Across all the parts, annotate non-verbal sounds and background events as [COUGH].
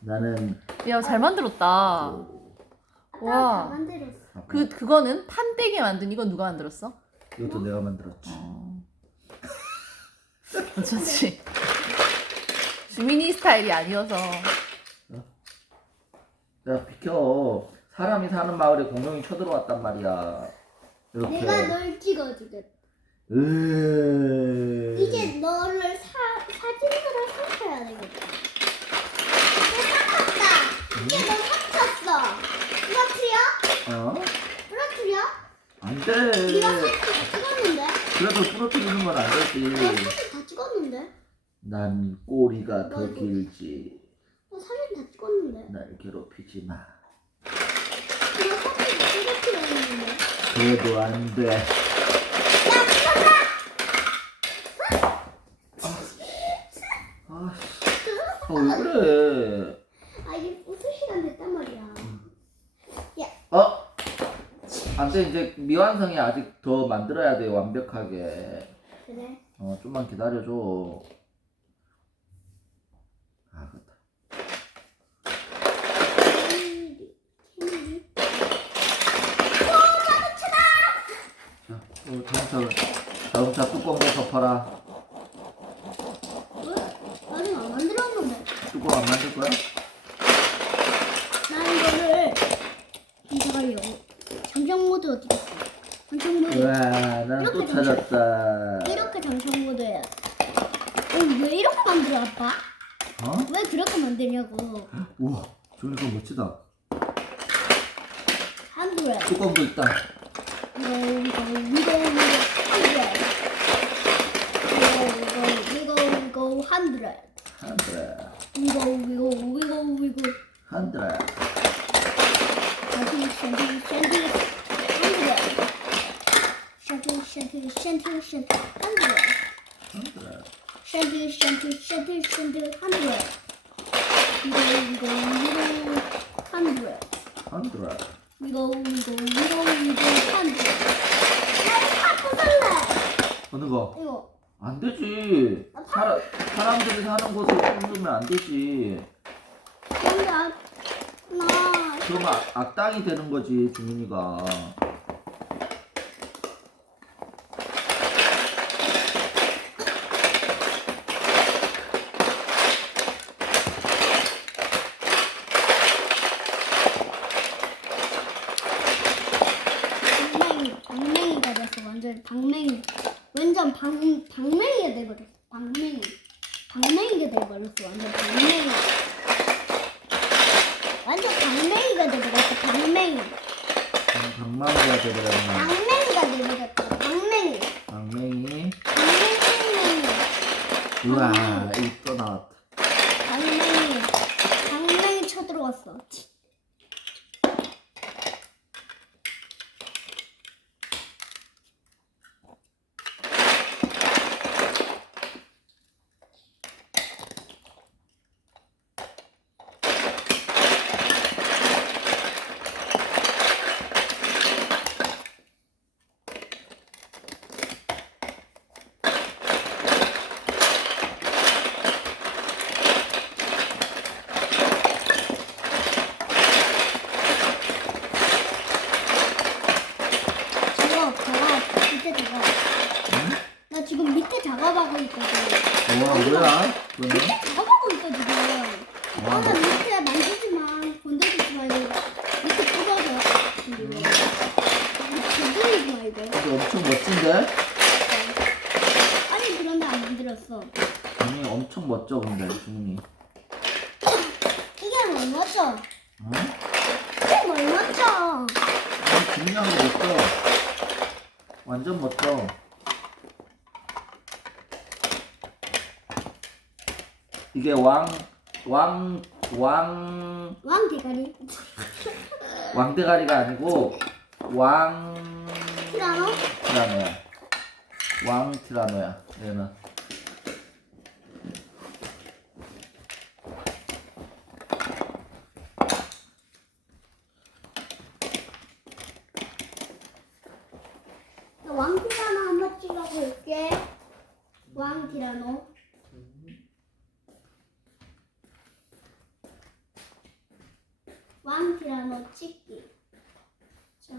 나는 야 잘 만들었다. 와. 다 만들었어. 그 그거는 판때기 만든 이건 누가 만들었어? 이것도 내가 만들었지. 어. 어쩐지 주민이 스타일이 아니어서 야 비켜. 사람이 사는 마을에 공룡이 쳐들어왔단 말이야. 이렇게. 내가 널 찍어주겠다. 으... 이제 너를 사 사진으로 삼켜야 되겠다. 너 삼켰다. 이제 너 삼켰어. 부러뜨려? 어? 부러뜨려? 안 돼. 네가 사진 다 찍었는데? 그래도 부러뜨리는 건 안 너 되지. 사진 다 찍었는데? 난 꼬리가 더너 이거- 길지. 너 사진 다 찍었는데? 날 괴롭히지 마. 너 사진 다 찍었는데? 그래도 안 돼. 아, 왜 그래? 아 이게 웃을 시간 됐단 말이야. 어? 안 돼, 이제 미완성이 아직 더 만들어야 돼, 완벽하게. 그래. 어, 좀만 기다려줘. 아, 그렇다. 케밀이. 자, 어, 자동차, 자동차 뚜껑도 덮어라. 왜? 아직 안 뚜껑 안 만들 거야? 나 이거를 이거요. 장정 모드 어디 갔어? 장정 모드. 우와, 난 또 이렇게 정신- 찾았다. 이렇게 장정 모드야. 어, 왜 이렇게 만들어 아빠? 어? 왜 그렇게 만드냐고. [GASPS] 우와, 저기 좀 멋지다. 한드레. 뚜껑도 있다. 이거 이거 이거 이거 한드레. 이거 이거 이거 이거 한드레. 한드레, 이거 이거 이거 한드레. 샌드 샌드 샌드 한드레. 샌드 샌드 샌드 샌드 한드레. 한드레. 샌드 샌드 샌드 샌드 한드레. 이거 이거 이거 한드레. 한드레. 이거 이거 이거 이거 한드레. 나도 갖고 살래. 어느 거? 이거 안 되지. 사람, 사람들이 사는 곳을 뿜으면 안 되지. 근데 아, 나 그러면 악- 악당이 되는 거지, 주민이가. 방맹이 방맹이가 됐어 완전 방맹이 완전 방 방맹이가 돼버렸어 방맹이 방맹이가 돼버렸어. 완전 방맹이. 완전 방맹이가 돼버렸어. 방맹이. 방망이가 되버렸네. 방맹이가 돼버렸어. 방맹이. 방맹이. 방맹이. 우와, 이또 나왔다. 방맹이. 방맹이 쳐들어왔어 저거 저거 밑에 작업 나 지금 밑에 작업하고 있거든 우와, 뭐야? 그거는? 밑에 작업하고 있어 지금 와, 나는 너, 밑에 만지지 마 건드리지 말고 밑에 부서져 지금 밑에 건드리지 말고 이거 엄청 멋진데? 아니 그런데 안 만들었어 주민이 엄청 멋져, 근데, 주민이. 이게 뭘 맞춰 어? 이게 뭘 맞춰 아, 주민이하고 멋져. 완전 멋져. 이게 왕, 왕, 왕, 왕 대가리 왕대가리가 아니고, 왕, 티라노 티라노야. 왕 티라노야, 얘는. 나왕 티라노 한번 찍어 볼게 왕 티라노 왕티라노 찍기. 자.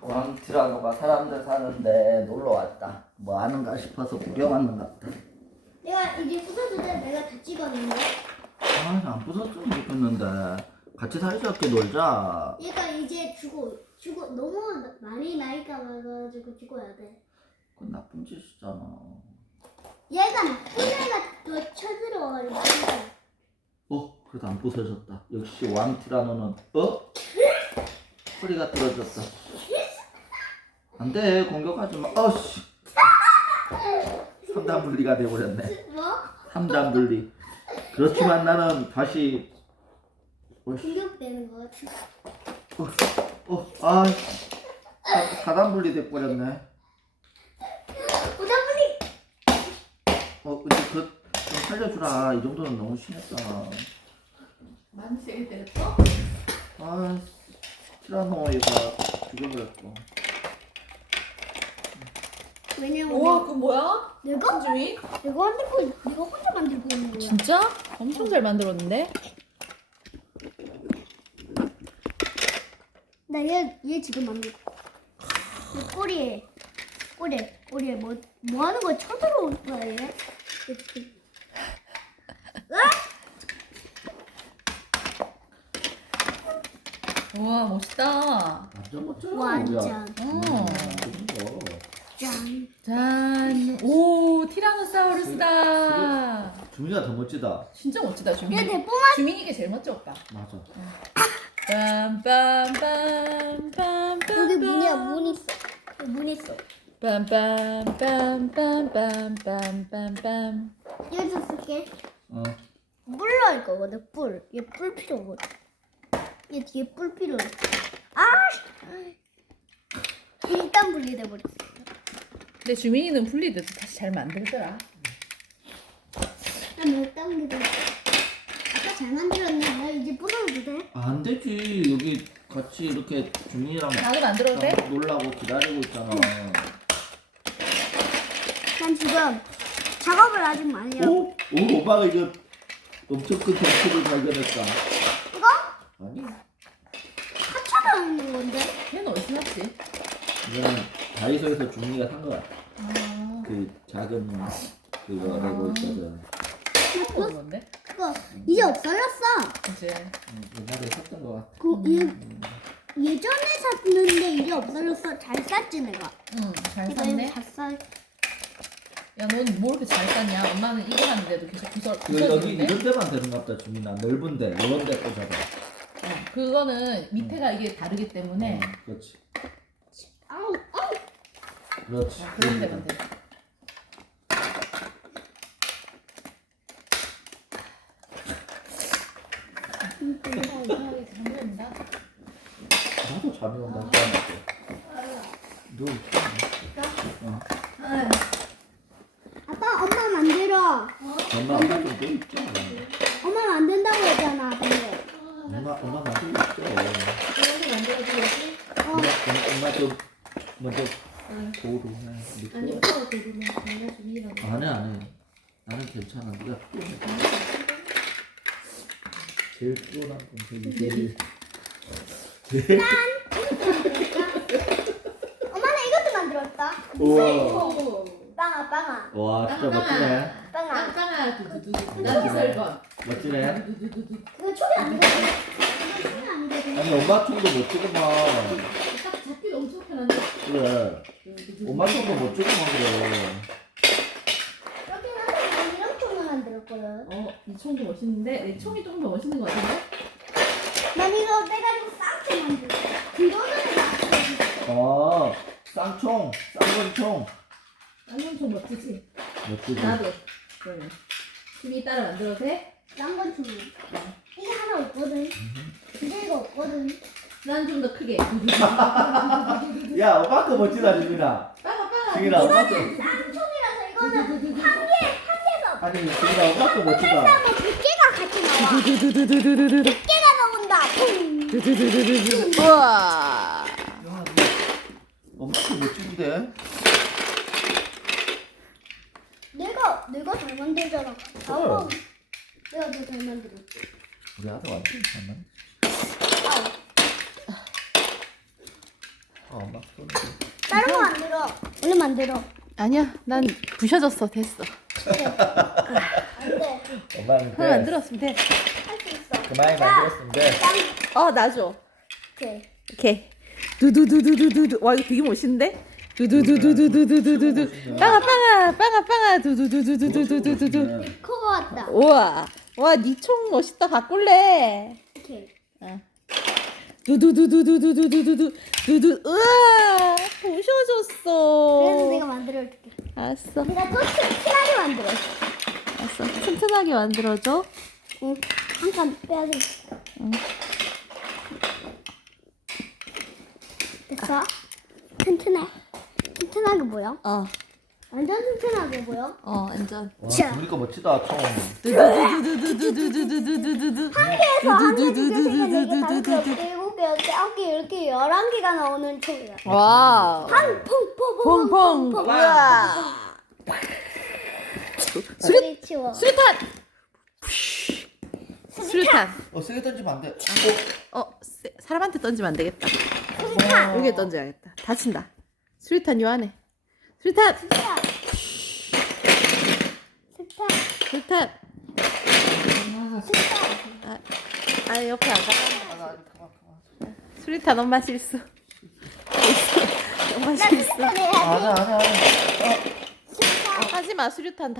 왕 티라노가 사람들 사는데 놀러 왔다. 뭐 하는가 싶어서 구경 왔는 것 같다. 내가 이제 부서도 돼. 내가 다 찍었는데. 아 안 부쉈으면 좋겠는데 같이 사이좋게 놀자. 얘가 이제 죽어 죽어 너무 많이 나이가 많아가지고 죽어야 돼. 그건 나쁜 짓이잖아. 얘가 나쁜 애가 더 쳐들어가지고. 어 그래도 안 부서졌다. 역시 왕 티라노는 어 [LAUGHS] 소리가 떨어졌다. 안돼 공격하지 마. 어씨. 3단 분리가 돼버렸네. 뭐? 3단 분리. 그렇지만 나는 다시 공격되는 거 같아. 어, 아, 사, 4단 분리 돼버렸네. 오자분이 어, 근데 그, 좀 살려주라. 이 정도는 너무 심했다. 많이 세게 때렸어? 아, 티라노 얘가 죽여버렸어. 왜냐면 우와 그거 뭐야? 내가 주민? 내가 만들고 내가 혼자 만들고 있는 거야. 진짜? 엄청 잘 만들었는데? 나 얘얘 얘 지금 만들고. 얘 꼬리에 꼬리에 꼬리에 뭐 뭐 하는 거야? 쳐들어올 거야 얘. 얘 지금. 와 멋있다 완전 멋져요. 완전. 어. 이거. 짠. 짠! 오 티라노사우루스다 주민이가 더 멋지다. 진짜 멋지다 주민 얘 대포만 주민이 게 제일 멋져 오빠 맞아. 빰빰빰빰빰빰 여기 문이야 문 있어. 여기 문 있어. 빰빰빰빰빰빰빰빰 여기서 쓸게. 어, 뿔 넣을 거거든 뿔. 얘 뿔 필요거든. 얘 뒤에 뿔 필요해. 아! 일단 분리돼 버렸어. 근데 주민이는 분리돼도 다시 잘 만들더라 나몇 단계도 아까 잘 만들었네. 나 이제 부숴도 돼? 안 되지. 여기 같이 이렇게 주민이랑 나도 만들어도 돼? 놀라고 기다리고 있잖아. 난 지금 작업을 아직 많이 하고. 오, 오, 오빠가 이거 엄청 큰 덩치를 발견했다. 이거 아니, 하차도 있는 건데. 걔는 어디서 났지? 이거는 다이소에서 주민이가 산거 같아. 아그 작은 그거 레고 있거든. 그거 뭔데? 그거 이제 없어졌어. 그치 응, 옛날에 샀던 거 같아. 그 예, 예전에 샀는데 이제 없어졌어. 잘 쌌지 내가. 응 잘 내가 샀네 잘 쌌. 야넌 뭐 이렇게 잘 쌌냐 엄마는 이거 하는데도 계속 부서, 그 여기? 이런 데만 되는 것 같다 주민아. 넓은 데 이런 데 꽂아봐. 어, 그거는 밑에가 이게 다르기 때문에 응, 그렇지. 그렇지. 어, 그런 데만 돼 나도 잠이 온다. 누 어. 아빠 엄마 만들어. 엄마 엄마 좀더 있죠. 엄마 만든다고 했잖아 방금. 엄마 엄마 나도 있죠. 이렇게 만들어줘야지 어. 엄마 엄마 좀 먼저 도로 해. 아니. 오빠가 되면 내가 준이라고 안 해, 안 해. 나는 괜찮아. 네가 피곤해. 제일 피곤한 동생이 제일. 제일. 엄마는 이것도 만들었다. 우와. 빵아 빵아 와, 진짜 멋지네. 빵아. 땅땅아 두두두두 나도 설건 멋지네. 두두두두 그거 초기 안 초기 되거든. 아니, 엄마 총도 멋지구만. 딱 잡기도 엄청 편한데 그래. 엄마 총도 멋지구만, 그래. 이렇게 하면 이런 총을 만들었거든. 어 이 총도 멋있는데 내 총이 조금 더 멋있는 것 같은데? 난 이거 빼가지고 싹게 만들었어. 이거는 나. 아, 쌍총, 쌍권총. 쌍용 총 멋지지? 멋지지. 나도 그러면 준이 따라 만들어도 돼? 딴건 총이. 이게 하나 없거든. 근데 이거 없거든. 난 좀 더 크게 [LAUGHS] 야, 거 멋지다, 지민아. 지민아, 엄마 거. 쌍총이라서 이거는 한 개, 한 개가. 아니, 지민아, 거 멋지다. 뭐 100개가 같이 나와. 100개가 온다. 쿵. 두두두두두두. 우와. 야, 너 엄청 멋진데? 내가 내가 잘 만들잖아. 아빠 내가 더 잘 만들었지. 우리 아들 완전 잘 만들. 아, 엄마 손. 다른 거 만들어. 얼른 만들어. 아니야, 난 부셔졌어. 됐어. 안 돼. 엄마는 하나 만들었으면 돼. 할 수 있어. 그만이 자, 만들었으면 돼. 짱. 어, 나줘. 이렇게. 이렇게. 두두두두두두두. 와, 이거 되게 멋있는데? 두두두두두두두두두. 빵아, 빵아, 빵아, 빵아. 두두두두두두두두두. 커버 왔다. 우와. 와, 니 총 멋있다. 바꿀래. 이렇 게. 두두두두두두두두두. 두두. 우와. 그래서 부셔졌어. 내가 만들어줄게. 알았어. 내가 또 튼튼하게 만들어. 알았어. 튼튼하게 만들어줘. 응. 한칸 빼야 돼. 응. 됐어? 튼튼해. 튼튼하게 보여? 어, 완전 튼튼하게 보여? 어, 완전. 와, 자. 보니까 멋지다, 총. 두두두두두두두두두두두두. 그래서 한 개, 두 개, 세 개, 네 개, 다섯 개, 여섯 개, 일곱 개, 여덟 개, 아홉 개, 열 개, 열한 개가 나오는 총이야. 와우. 팡, 퐁, 퐁, 퐁, 퐁퐁. 퐁, 퐁. 우와. 빨리 치워. 수류탄. 수류탄. 어, 세게 던지면 안 돼. 어, 세- 사람한테 던지면 안 되겠다. 수류탄. 여기에 던져야겠다. 다친다. 수류탄 요 안에. 수류탄. 수류탄. 수류탄. 수류탄. 아, 아 옆에 안 가. 수리탄 엄마 실수. 엄마 실수. 맞아, 맞아. 맞아. 하지 마 수류탄 다.